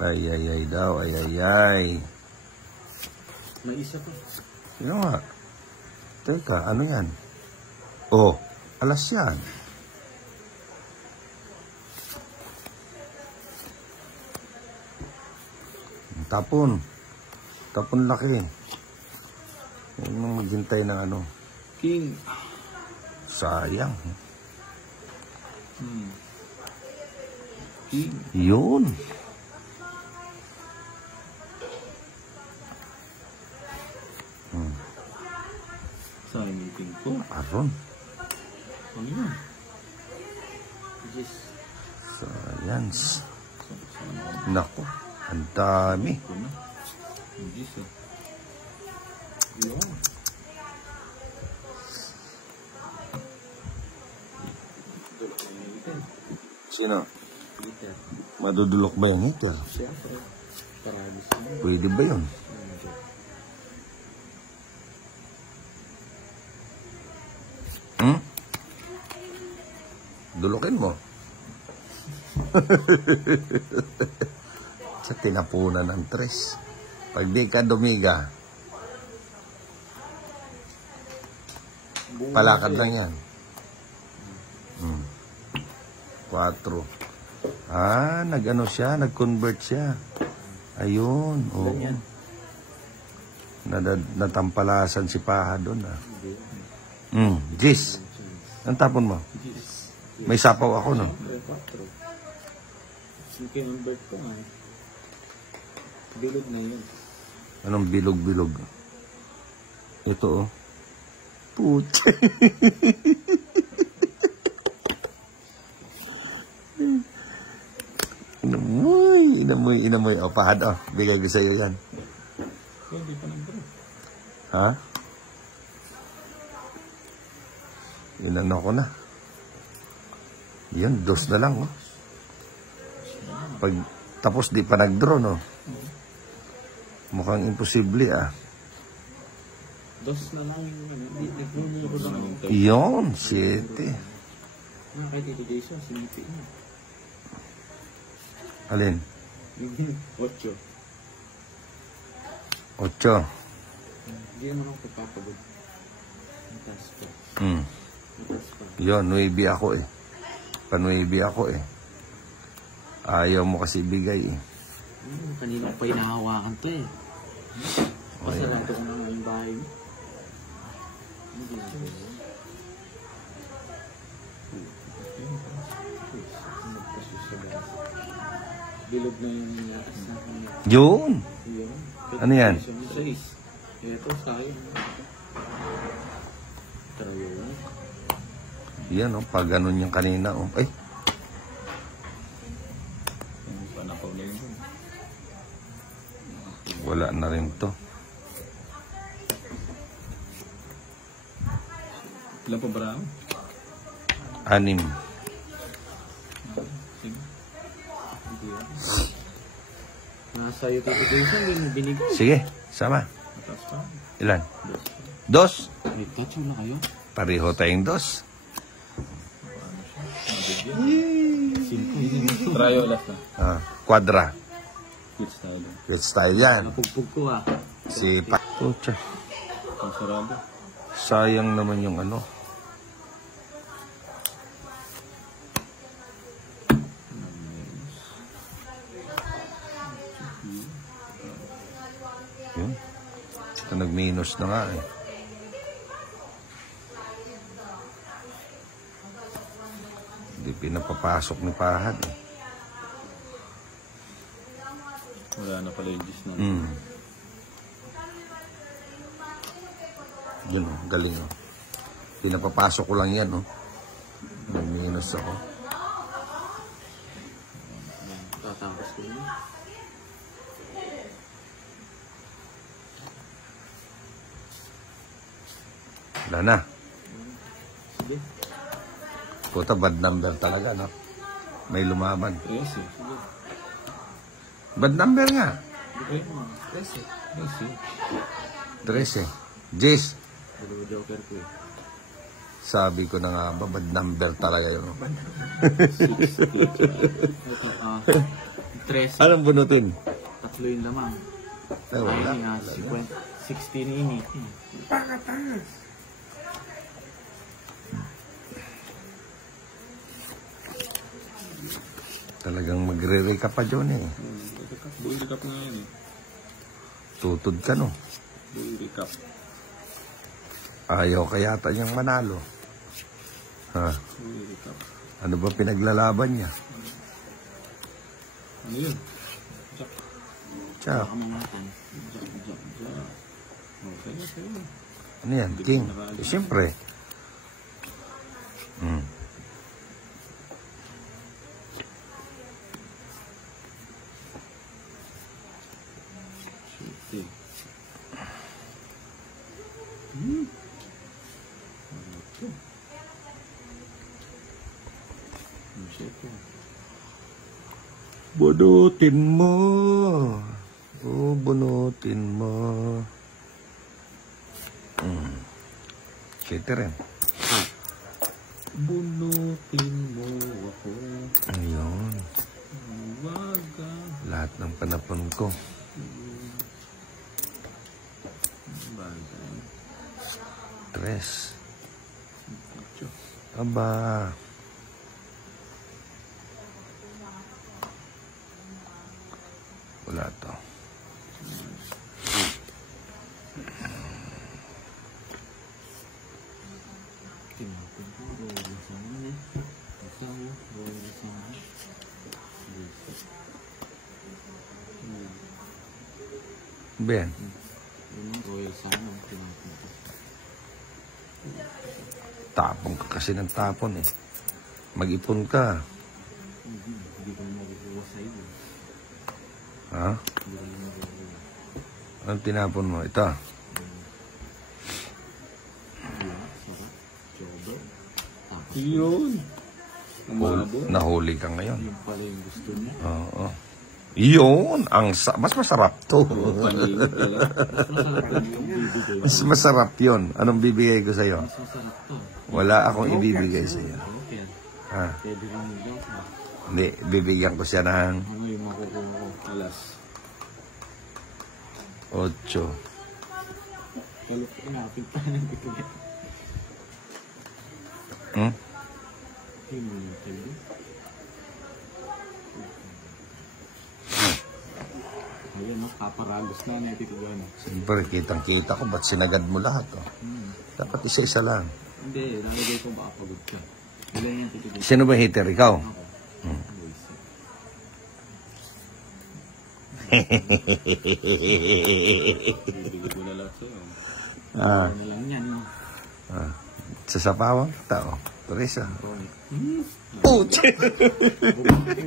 Ay, ay, ay daw. Ay, ay, ay. May isa pa. Sino nga? Teka, ano yan? Oh, alas yan. Tapon. Tapon laki. Huwag mong maghintay ng ano. King. Sayang. King. Yun. Sayang yung king ko. Aron. Ano yun? Yes. Science. Nako. Ang dami. Ito na. Yes eh. Yun. Sino? Peter. Madudulok ba yung heater? Siyempre. Parabis na. Pwede ba yun? Dulukin mo. Sa tinapunan ng tres. Pag di ka dumiga, palakad lang yan. 4. Ah, nag-ano siya, nag-convert siya. Ayun, oo. Natampalasan si Paha doon, ah. Jis. Ang tapon mo? May sapaw ako, no? Yung kinonvert ko nga. Bilog na yun. Anong bilog-bilog? Ito, oh. Pucha. Inamoy. O, Pahad, oh. Bigay ko sa'yo yan. Hindi pa nag-draw. Ha? Inano ko na. Yan, 2 na lang, oh. Pag tapos di pa nag-draw, no? Mukhang imposible, ah. 2 na lang yung nag-draw ko lang yung tayo. Yun, 7. Kahit ito day siya, sinipin niya. Alin? 8. 8. Hindi naman ako papapagod. Mataas pa. Mataas pa. Yun, 9 ako, eh. Pa-9 ako, eh. Ayaw mo kasi bigay, eh. Kanina pa inahawakan to, eh. Pasalato ko na nga yung bahay mo. Bilog na yung nilakas na kanya. Yun! Ano yan? Ito, sayang. Trayo na. Yan, oh. Pag ganun yung kanina, oh. Ay! Panakaw na yun. Wala na rin to. Ilan pa ba? 6. Nasa iyo ito binigay. Sige, sama. Mataas pa. Ilan? 2? May touch na kayo. Pareho tayong 2. Trayo last na. Quadra. Good style. Good style yan. Napugpug ko ah. Si Pucha. Ang sarado. Sayang naman yung ano. Yun. Ito nag-minus na nga, eh. Hindi pinapapasok ni Pahad, eh. Wala na pala yung gis na. Yun, oh, galing, oh. Pinapapasok ko lang yan, oh. Nag-minus ako. Tatapos ko na. Wala na. Sige. Puta, bad number talaga, no? May lumaban. Yes, eh. Sige. Bad number nga. Okay mo. Yes, eh. Yes, eh. 13. Jis. Dalawa joker ko eh. Sabi ko na nga ba, bad number talaga yun. 3. Anong bunutin? Tatlo yung lamang. Ay, wala. Ay, 60 na init. Talagang magre-recap pa dyan eh. Buong recap na yan eh. Tutod ka no. Buong recap. Ayaw ka yata niyang manalo. Ha? Buong recap. Ano ba pinaglalaban niya? Ano yun? Tsak. Baka natin. Okay, okay. Ano yan? King. Eh, siyempre. Sige. Bunutin mo. Oh, bunutin mo. Shit rin. Bunutin mo ako. Ayun. Waga. Lahat ng panapon ko. Bagay. 3. Aba. Wala to. Ben. Tapon ka kasi ng tapon eh. Mag-ipon ka. Hindi ko makukuha sa'yo. Ha? Anong tinapon mo? Ito. Yun. Umabot. Nahuli ka ngayon. Yung pala yung gusto niya. Oo. Yun. Mas masarap to. Paninit talaga. Masarap yung bibigay. Mas masarap yun. Anong bibigay ko sa'yo? Mas masarap to. Wala akong ibibigay sa'yo. Okay. Ha? Pwede rin mo daw. Hindi. Bibigyan ko siya ng Ano yung makukuha ko? Alas. 8. Tulog ko na. Pagpa ng bibigay. Hmm? Hindi mo yung tayo. Ayun, no? Paparagos na na ititigan. Siyempre, kitang-kita ko. Ba't sinagad mo lahat? Oh? Dapat isa-isa lang. Hindi, nalagay ko baka pagod ka. Ilan yung titigan? Sino ba hater? Ikaw? Ako. Bibigay ko na lahat sa'yo. Ano lang yan, no? Sasapawang tao. Teresa. Bubukin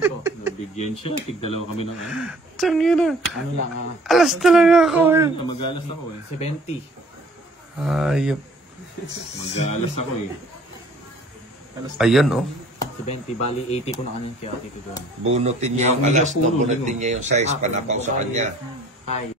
ko. Nabigyan siya. Tig-dalawa kami ng ano. Tangina. Ano lang, Alas talaga ako eh. Mag-alas ako eh. 70. Ayop. Mag-alas ako eh. Ayun oh. 70, bali 80 ko na kanina kaya titigan. Bunutin niya yung alas, no? Bunutin niya yung size, panapaw sa kanya. Ay.